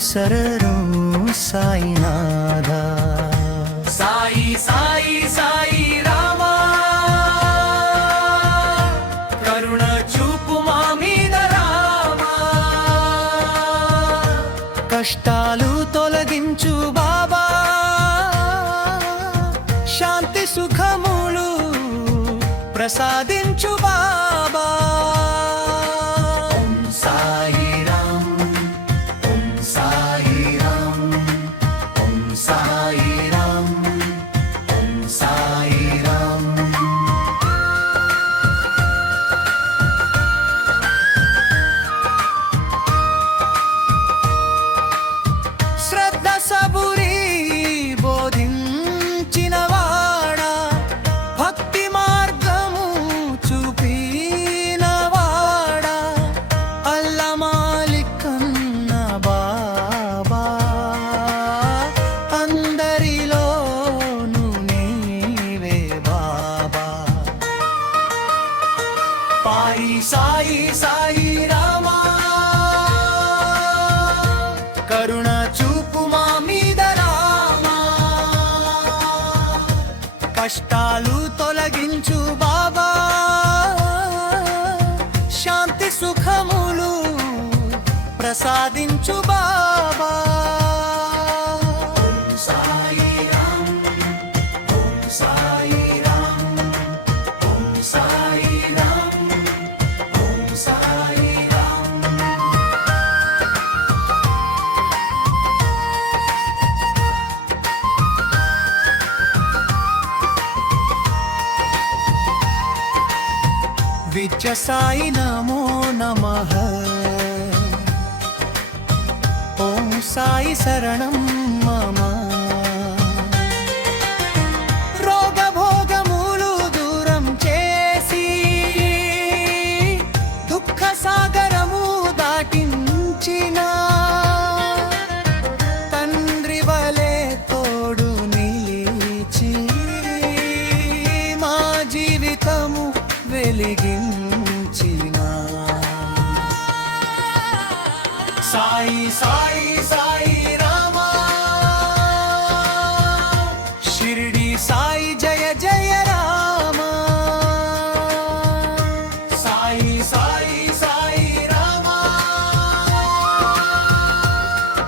శరణం సాయినాథ సాయి సాయి సాయి రామా కరుణ చూపు మా మీద రామా కష్టాలు తొలగించు బాబా శాంతి సుఖములు ప్రసాదించు బాబా ఓం సాయి రామ్ ఓం సాయి రామ్ ఓం సాయి రామ్ ఓం సాయి రామ్ శ్రద్ధ సబురి బోధించిన వాడా భక్తి మార్గము చూపిన వాడా అల్లమాలికన్న బాబా అందరిలోను నీవే బాబా పాయి సాయి సాయి రామా కరుణ చూపు మా మీద రామా కష్టాలు తొలగించు బాబా శాంతి సుఖములు ప్రసాదించు బాబా ఓం సాయి రామ్ ఓం సాయి రామ్ ఓం సాయి రామ్ ఓం సాయి రామ్ విద్య సాయి నమో నమః ఓం సాయి శరణం మమ రోగభోగములు దూరం చేసి దుఃఖ సాగరము దాటించిన తండ్రి వలె తోడు నిలిచి మా జీవితము వెలిగించిన సాయి సాయి సాయి రామా షిరిడి సాయి జయ జయ రామ సాయి సాయి సాయి రామా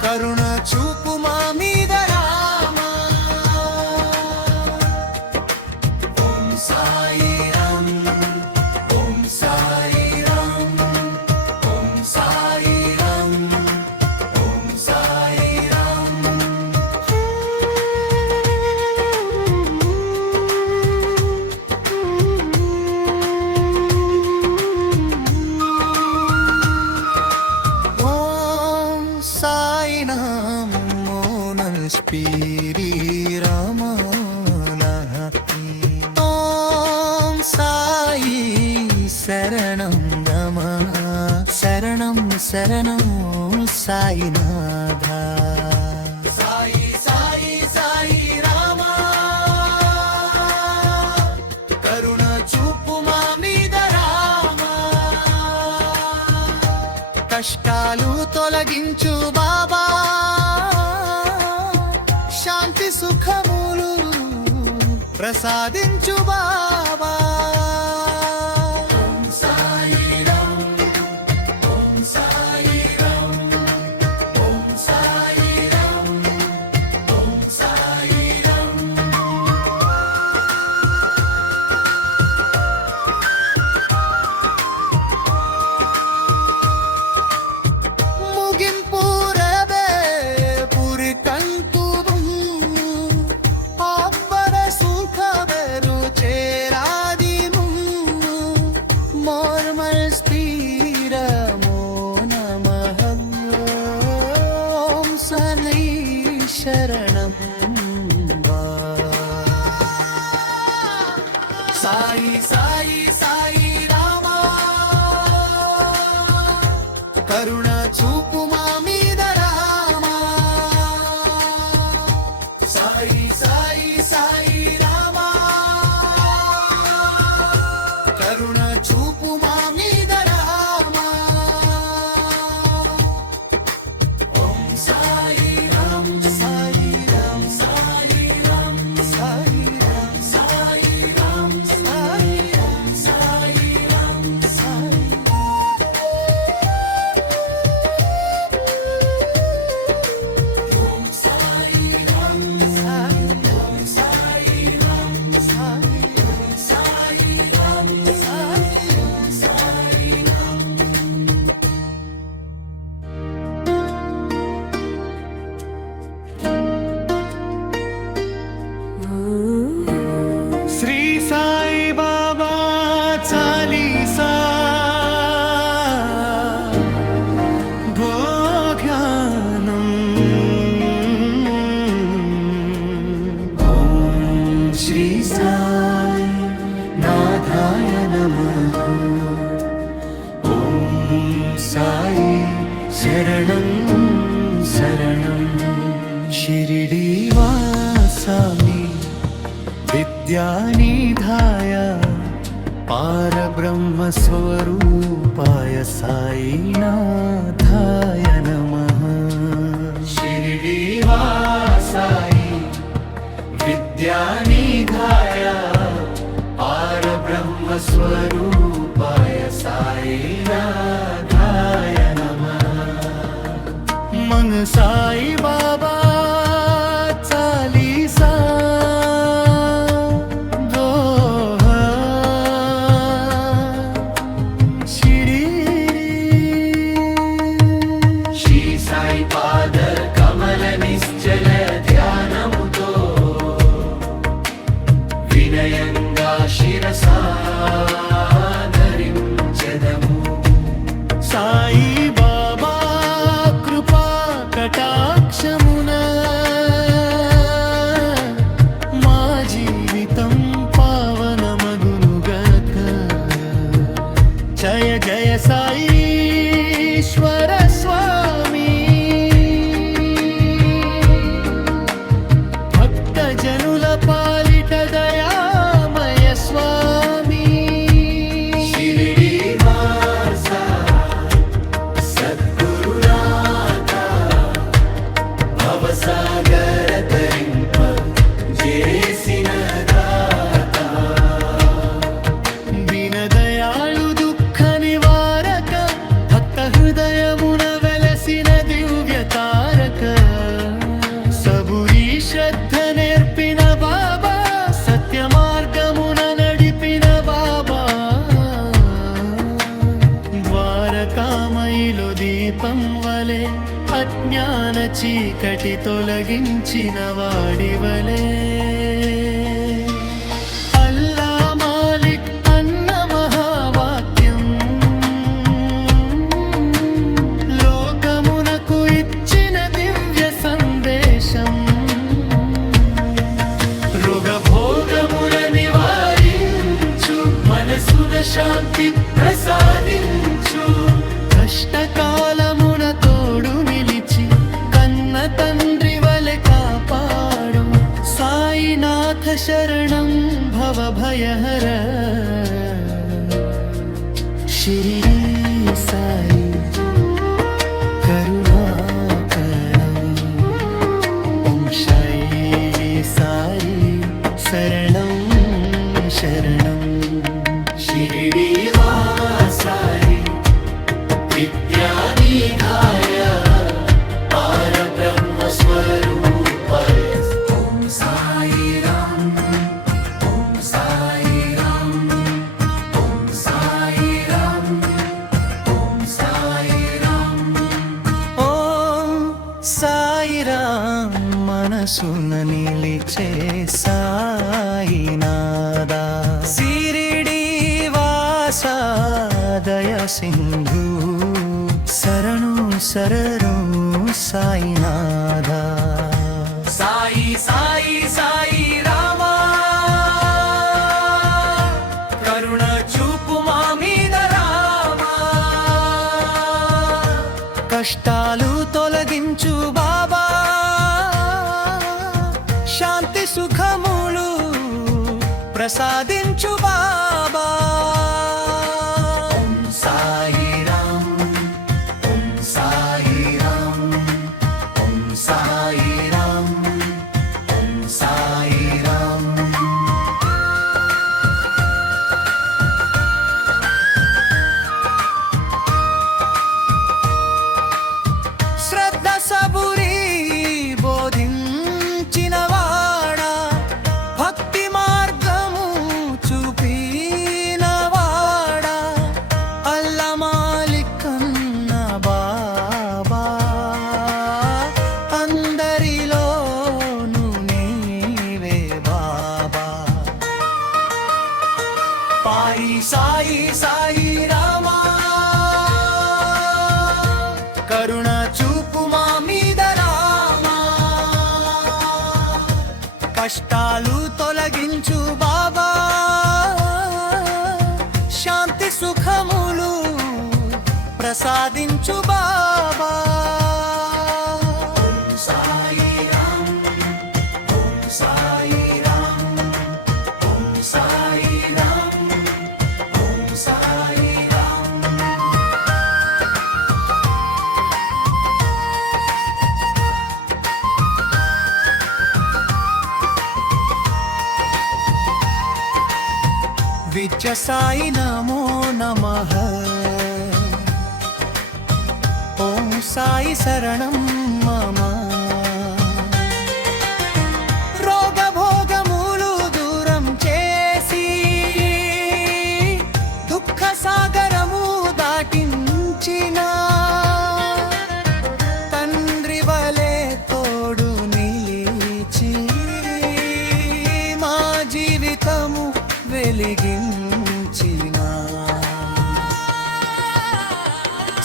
కరుణ చూపు మా మీద రామ ఓం సాయి రామ్ ఓం సాయి రామ్ ఓం సాయి రామ్ ఓం సాయి రామ్ ఓం సాయి నమో నమః రామనహతి ఓం సాయి శరణం నమః శరణం శరణం సాయినాథ సాయి సాయి సాయి రామా కరుణ చూపు మా మీద రామా కష్టాలు తొలగించు బాబా శాంతి సుఖములు ప్రసాదించు బాబా ఓం సాయి రామ్ ఓం సాయి రామ్ ఓం సాయి రామ్ ఓం సాయి రామ్ ಮುಗಿಂಪು ರವೆ ಪುರಿ ಕಂತು ಅಬ್ಬರ ಸುಖ ಬೆರು ಚೇರಾದಿ ಮೋರ್ಮಲ್ ಸ್ಪೀರ ಮೋ ನಮಃ ಓಂ ಸನೈ ಶರಣಂ సాయి సాయి సాయి రామా కరుణ చూపు మా మీద రామా సాయి సాయి సాయి రామా కరుణ చూపు మా మీద రామా ఓం సాయి परब्रह्मस्वरूपाय साईनाथाय नमः शिर्डीवासाई विद्यानिधाय परब्रह्मस्वरूपाय साईनाथाय नमः मग साई बाबा चालीसा दोहा श्री साई पाद कमल निश्चल ध्यानमुतो विनयंगा शिरसा धरिंचदము సాయి బాబా కృపా కటాక్షమున మా జీవితం పావనమగునుగాక జయ జయ సాయీశ్వర స్వామి భక్త జనుల పాలిట దయామయ స్వామి शिर्डीवासा सद्गुरुनाथा भवसागर तरिंप जेसिन दाता దీనదయాళు దుఃఖ నివారక భక్త హృదయమున వెలసిన దివ్య తారక సబురి శ్రద్ధ నేర్పిన బాబా సత్య మార్గమున నడిపిన బాబా ద్వారకామయిలో దీపం వలె అజ్ఞాన చీకటి తొలగించిన వాడివలే అల్లా మాలిక్ అన్న మహావాక్యం లోకమునకు ఇచ్చిన దివ్య సందేశం రోగభోగముల నివారించు మనసున శాంతి ప్రసాదించు కష్టకాలమున తోడు నిలిచి కన్న తండ్రి వలె కాపాడు సాయినాథ శరణం భవ భయహర షిరిడీ సాయి కరుణాకరం ఓం సాయి సాయి శరణం శరణం शिर्डीवासाई विद्यानिधाय परब्रह्मस्वरूपाय ॐ साई राम ॐ साई राम ॐ साई राम ॐ साई राम ఓం సాయిరాం మనసున నిలిచే సాయినాదా సిరిడి వాసా దయ సింధు శరణు శరణు సాయినాదా సాయి సాయి సాయి రామా కరుణ చూపు మా మీద రామా కష్టాలు తొలగించు బాబా శాంతి సుఖములు ప్రసాదించు బాబా ఓం సాయి రామ్ ఓం సాయి రామ్ ఓం సాయి రామ్ ఓం సాయి రామ్ శ్రద్ధ సబురి బోధించిన వాడా భక్తి మార్గము చూపిన వాడా అల్ల మాలికన్న బాబా అందరిలోను నీవే బాబా పాయి సాయి సాయి రామా కరుణ చూపు మా మీద రామా కష్టాలు తొలగించు బాబా శాంతి సుఖములు ప్రసాదించు బాబా ఓం సాయి రామ్ ఓం సాయి రామ్ ఓం సాయి రామ్ ఓం సాయి సాయి నమో నమః ఓం సాయి శరణం మమ రోగభోగములు దూరం చేసి దుఃఖ సాగరము దాటించిన తండ్రి వలె తోడు నిలిచి మా జీవితము వెలిగించిన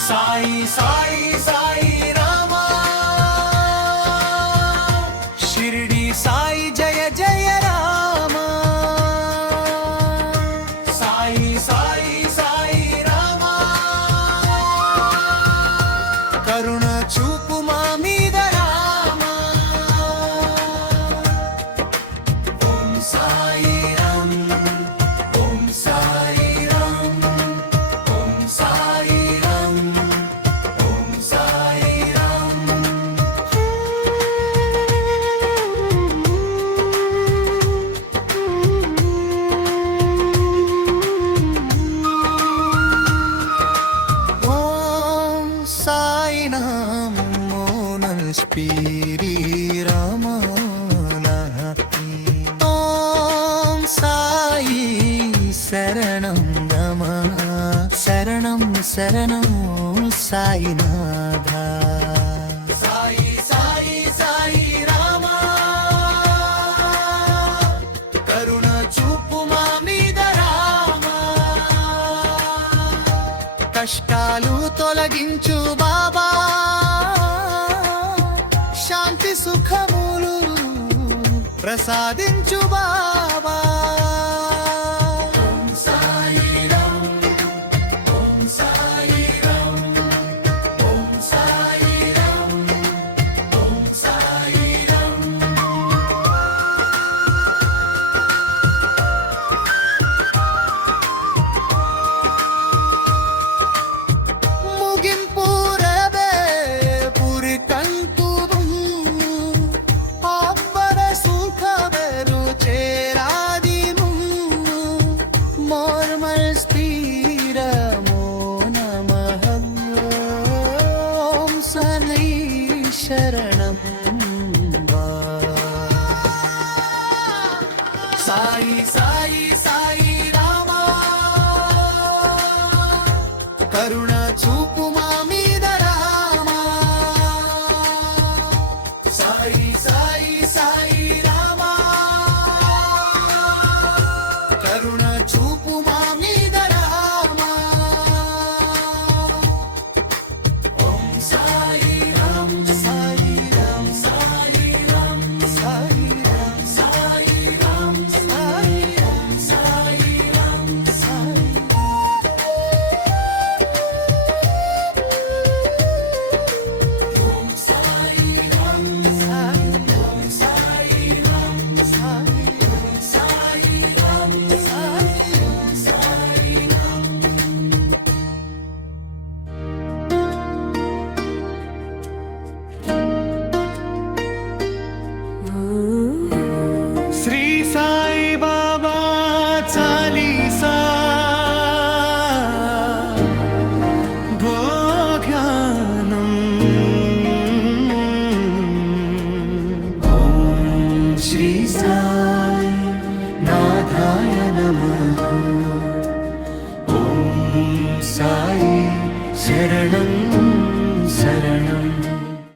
సాయి సాయి సాయి రామా షిరిడి సాయి జయ జయ రామా సాయి సాయి సాయి రామా కరుణ చూపు మా మీద రామా ఓం సాయి రామ్ ఓం సాయి రామ్ ఓం సాయి రామ్ ఓం సాయి రామ్ ఓం సాయి నమో నమః రామనహి ఓం సాయి శరణం నమః శరణం శరణం సాయినాథ సాయి సాయి సాయి రామా కరుణ చూపు మా మీద రామా కష్టాలు తొలగించు బాబా శాంతి సుఖములు ప్రసాదించు బాబా ఓం సాయి రామ్ ఓం సాయి రామ్ ఓం సాయి రామ్ ఓం సాయి రామ్ ಮುಗಿಂಪು ರವೆ ಪುರಿ ಕಂತು ಅಬ್ಬರ ಸುಖ ಬೆರು ಚೇರಾದಿ ಮೋರ್ಮಲ್ ಸ್ಪೀರ ಮೋ ನಮಃ ಓಂ ಸನೈ ಶರಣಂ సాయి సాయి సాయి రామా కరుణ చూపు మా మీద రామా సాయి సాయి సాయి రామా కరుణ చూపు మా మీద రామా ఓం సాయి రామ్ సాయి రామ్ సాయి రామ్ సాయి రామ్ సాయి రామ్ సాయి రామ్ సాయి రామ్ సాయి ఓం సాయి రామ్ సాయి ఓం సాయి రామ్ సాయి ఓం సాయి రామ్ సాయి ఓం సాయి రామ్ శ్రీ సాయి బాబా చాలీసా భోగ్యానం ఓం శ్రీ సాయి నాథాయ నమః ఓం సాయి శరణం